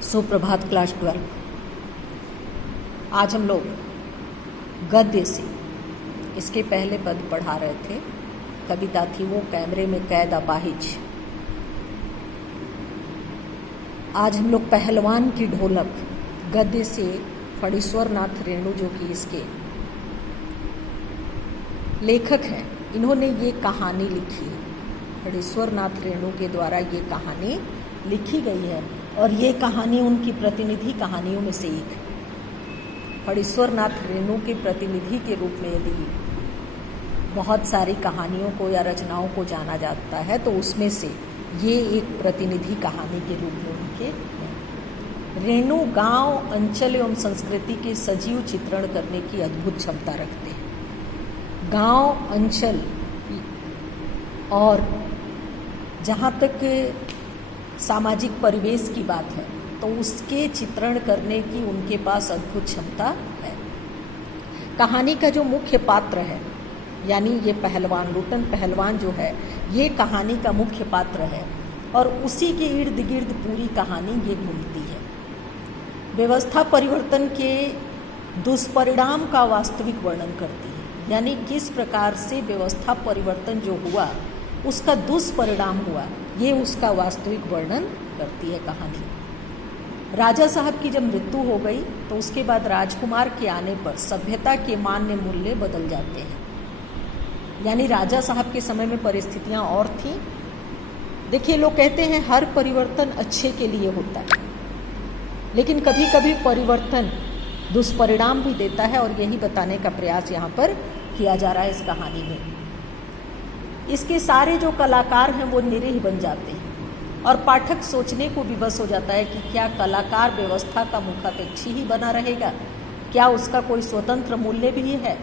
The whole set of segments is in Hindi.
सुप्रभात क्लास 12। आज हम लोग गद्य से इसके पहले पद पढ़ा रहे थे। कविता थी वो कैमरे में कैद अपाहिज। आज हम लोग पहलवान की ढोलक गद्य से फणीश्वर नाथ रेणु जो कि इसके लेखक हैं, इन्होंने ये कहानी लिखी है। फणीश्वर नाथ रेणु के द्वारा ये कहानी लिखी गई है और ये कहानी उनकी प्रतिनिधि कहानियों में से एक है। फणीश्वर नाथ रेणु के प्रतिनिधि के रूप में यदि बहुत सारी कहानियों को या रचनाओं को जाना जाता है तो उसमें से ये एक प्रतिनिधि कहानी के रूप में उनके हैं। रेणु गांव, अंचल एवं संस्कृति के सजीव चित्रण करने की अद्भुत क्षमता रखते हैं। गांव, अंचल और जहाँ तक सामाजिक परिवेश की बात है तो उसके चित्रण करने की उनके पास अद्भुत क्षमता है। कहानी का जो मुख्य पात्र है यानी ये पहलवान, लुटन पहलवान जो है, ये कहानी का मुख्य पात्र है और उसी के इर्द गिर्द पूरी कहानी ये घूमती है। व्यवस्था परिवर्तन के दुष्परिणाम का वास्तविक वर्णन करती है, यानी किस प्रकार से व्यवस्था परिवर्तन जो हुआ उसका दुष्परिणाम हुआ, ये उसका वास्तविक वर्णन करती है कहानी। राजा साहब की जब मृत्यु हो गई तो उसके बाद राजकुमार के आने पर सभ्यता के मान्य मूल्य बदल जाते हैं। यानी राजा साहब के समय में परिस्थितियां और थीं। देखिए, लोग कहते हैं हर परिवर्तन अच्छे के लिए होता है, लेकिन कभी कभी परिवर्तन दुष्परिणाम भी देता है और यही बताने का प्रयास यहाँ पर किया जा रहा है इस कहानी में। इसके सारे जो कलाकार हैं वो निरीह बन जाते हैं और पाठक सोचने को विवश हो जाता है कि क्या कलाकार व्यवस्था का मुखापेक्षी ही बना रहेगा, क्या उसका कोई स्वतंत्र मूल्य भी है,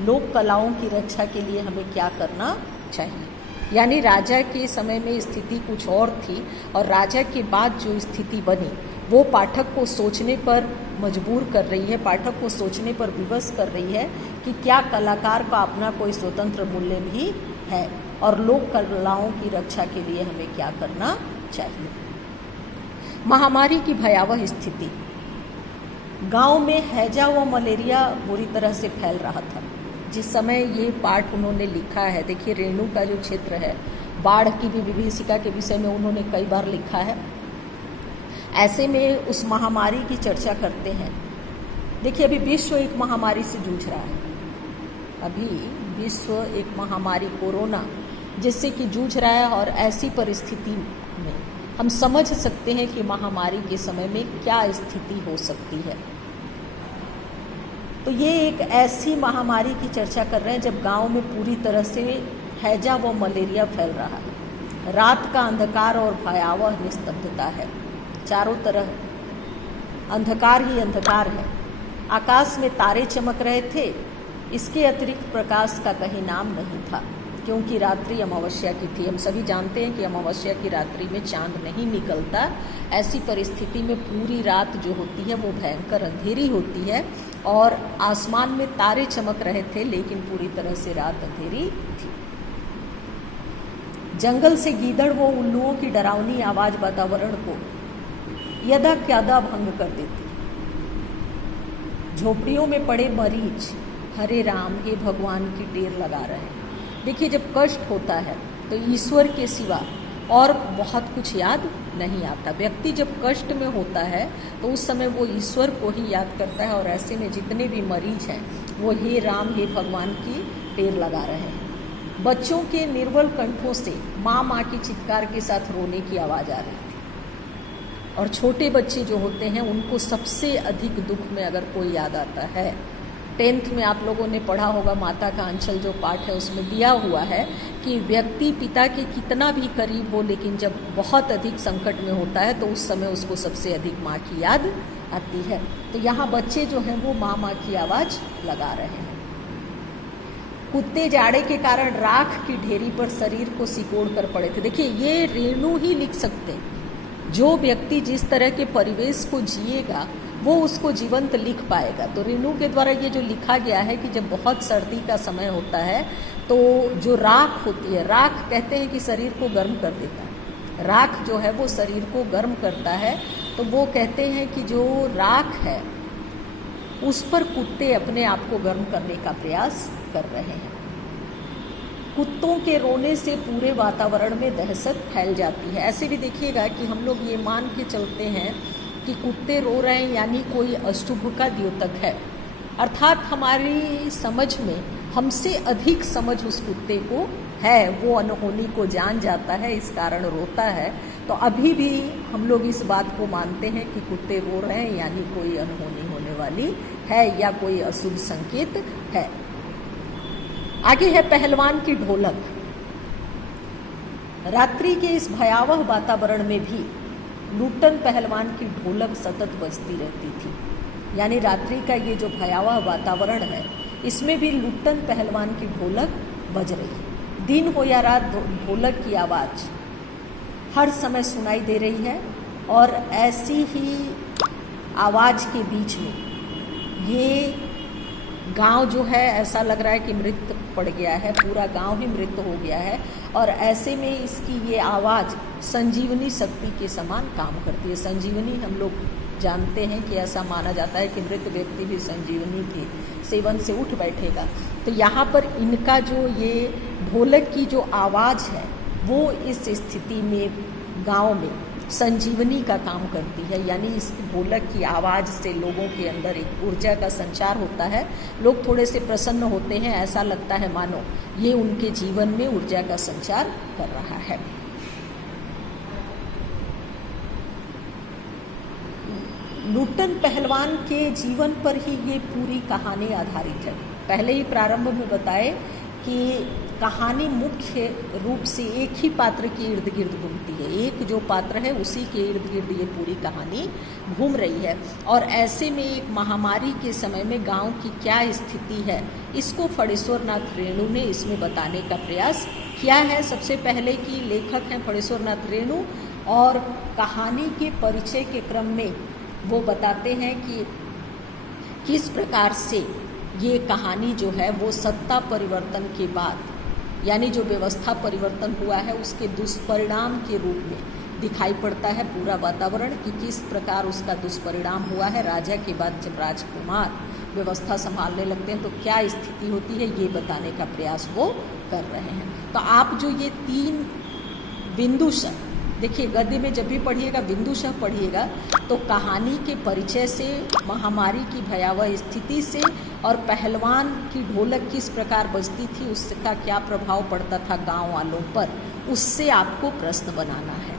लोक कलाओं की रक्षा के लिए हमें क्या करना चाहिए। यानी राजा के समय में स्थिति कुछ और थी और राजा के बाद जो स्थिति बनी वो पाठक को सोचने पर मजबूर कर रही है, पाठक को सोचने पर विवश कर रही है कि क्या कलाकार का अपना कोई स्वतंत्र मूल्य भी है और लोक कलाओं की रक्षा के लिए हमें क्या करना चाहिए। महामारी की भयावह स्थिति। गांव में हैजा व मलेरिया बुरी तरह से फैल रहा था जिस समय ये पाठ उन्होंने लिखा है। देखिए, रेणु का जो क्षेत्र है, बाढ़ की भी विभीषिका के विषय में उन्होंने कई बार लिखा है। ऐसे में उस महामारी की चर्चा करते हैं। देखिए, अभी विश्व एक महामारी से जूझ रहा है। अभी विश्व एक महामारी कोरोना जिससे कि जूझ रहा है और ऐसी परिस्थिति में हम समझ सकते हैं कि महामारी के समय में क्या स्थिति हो सकती है। तो ये एक ऐसी महामारी की चर्चा कर रहे हैं जब गांव में पूरी तरह से हैजा व मलेरिया फैल रहा है। रात का अंधकार और भयावह निस्तब्धता है, चारों तरह अंधकार ही अंधकार है। आकाश में तारे चमक रहे थे, इसके अतिरिक्त प्रकाश का कहीं नाम नहीं था क्योंकि रात्रि अमावस्या की थी। हम सभी जानते हैं कि अमावस्या की रात्रि में चांद नहीं निकलता। ऐसी परिस्थिति में पूरी रात जो होती है वो भयंकर अंधेरी होती है और आसमान में तारे चमक रहे थे लेकिन पूरी तरह से रात अंधेरी थी। जंगल से गीदड़ व उल्लुओं की डरावनी आवाज वातावरण को यदा क्यादा भंग कर देती। झोपड़ियों में पड़े मरीज हरे राम हे भगवान की टेर लगा रहे हैं। देखिए, जब कष्ट होता है तो ईश्वर के सिवा और बहुत कुछ याद नहीं आता। व्यक्ति जब कष्ट में होता है तो उस समय वो ईश्वर को ही याद करता है और ऐसे में जितने भी मरीज हैं वो हे राम हे भगवान की टेर लगा रहे हैं। बच्चों के निर्बल कंठों से माँ माँ की चित्कार के साथ रोने की आवाज़ आ रही थी और छोटे बच्चे जो होते हैं उनको सबसे अधिक दुख में अगर कोई याद आता है। 10th में आप लोगों ने पढ़ा होगा, माता का अंचल जो पाठ है उसमें दिया हुआ है कि व्यक्ति पिता के कितना भी करीब हो लेकिन जब बहुत अधिक संकट में होता है तो उस समय उसको सबसे अधिक माँ की याद आती है। तो यहाँ बच्चे जो हैं वो माँ माँ की आवाज़ लगा रहे हैं। कुत्ते जाड़े के कारण राख की ढेरी पर शरीर को सिकोड़ कर पड़े थे। देखिए, ये रेणु ही लिख सकते हैं। जो व्यक्ति जिस तरह के परिवेश को जिएगा वो उसको जीवंत लिख पाएगा। तो रेणु के द्वारा ये जो लिखा गया है कि जब बहुत सर्दी का समय होता है तो जो राख होती है, राख कहते हैं कि शरीर को गर्म कर देता है। राख जो है वो शरीर को गर्म करता है तो वो कहते हैं कि जो राख है उस पर कुत्ते अपने आप को गर्म करने का प्रयास कर रहे हैं। कुत्तों के रोने से पूरे वातावरण में दहशत फैल जाती है। ऐसे भी देखिएगा कि हम लोग ये मान के चलते हैं कि कुत्ते रो रहे हैं यानी कोई अशुभ का द्योतक है, अर्थात हमारी समझ में हमसे अधिक समझ उस कुत्ते को है, वो अनहोनी को जान जाता है, इस कारण रोता है। तो अभी भी हम लोग इस बात को मानते हैं कि कुत्ते रो रहे हैं यानी कोई अनहोनी होने वाली है या कोई अशुभ संकेत है। आगे है पहलवान की ढोलक। रात्रि के इस भयावह वातावरण में भी लुट्टन पहलवान की ढोलक सतत बजती रहती थी। यानी रात्रि का ये जो भयावह वातावरण है इसमें भी लुट्टन पहलवान की ढोलक बज रही है। दिन हो या रात ढोलक की आवाज़ हर समय सुनाई दे रही है और ऐसी ही आवाज़ के बीच में ये गांव जो है ऐसा लग रहा है कि मृत पड़ गया है, पूरा गांव ही मृत हो गया है। और ऐसे में इसकी ये आवाज़ संजीवनी शक्ति के समान काम करती है। संजीवनी हम लोग जानते हैं कि ऐसा माना जाता है कि मृत व्यक्ति भी संजीवनी के सेवन से उठ बैठेगा। तो यहाँ पर इनका जो ये ढोलक की जो आवाज़ है वो इस स्थिति में गांव में संजीवनी का काम करती है। यानी इस ढोलक की आवाज़ से लोगों के अंदर एक ऊर्जा का संचार होता है, लोग थोड़े से प्रसन्न होते हैं, ऐसा लगता है मानो ये उनके जीवन में ऊर्जा का संचार कर रहा है। लुट्टन पहलवान के जीवन पर ही ये पूरी कहानी आधारित है। पहले ही प्रारंभ में बताए कि कहानी मुख्य रूप से एक ही पात्र के इर्द गिर्द घूमती है, एक जो पात्र है उसी के इर्द गिर्द ये पूरी कहानी घूम रही है। और ऐसे में एक महामारी के समय में गांव की क्या स्थिति है इसको फणेश्वर नाथ रेणु ने इसमें बताने का प्रयास किया है। सबसे पहले कि लेखक हैं फणेश्वर नाथ रेणु और कहानी के परिचय के क्रम में वो बताते हैं कि किस प्रकार से ये कहानी जो है वो सत्ता परिवर्तन के बाद यानी जो व्यवस्था परिवर्तन हुआ है उसके दुष्परिणाम के रूप में दिखाई पड़ता है पूरा वातावरण कि किस प्रकार उसका दुष्परिणाम हुआ है। राजा के बाद जब राजकुमार व्यवस्था संभालने लगते हैं तो क्या स्थिति होती है ये बताने का प्रयास वो कर रहे हैं। तो आप जो ये 3 बिंदुशः देखिए, गद्य में जब भी पढ़िएगा बिंदुशः पढ़िएगा तो कहानी के परिचय से, महामारी की भयावह स्थिति से और पहलवान की ढोलक किस प्रकार बजती थी उसका क्या प्रभाव पड़ता था गांव वालों पर, उससे आपको प्रश्न बनाना है।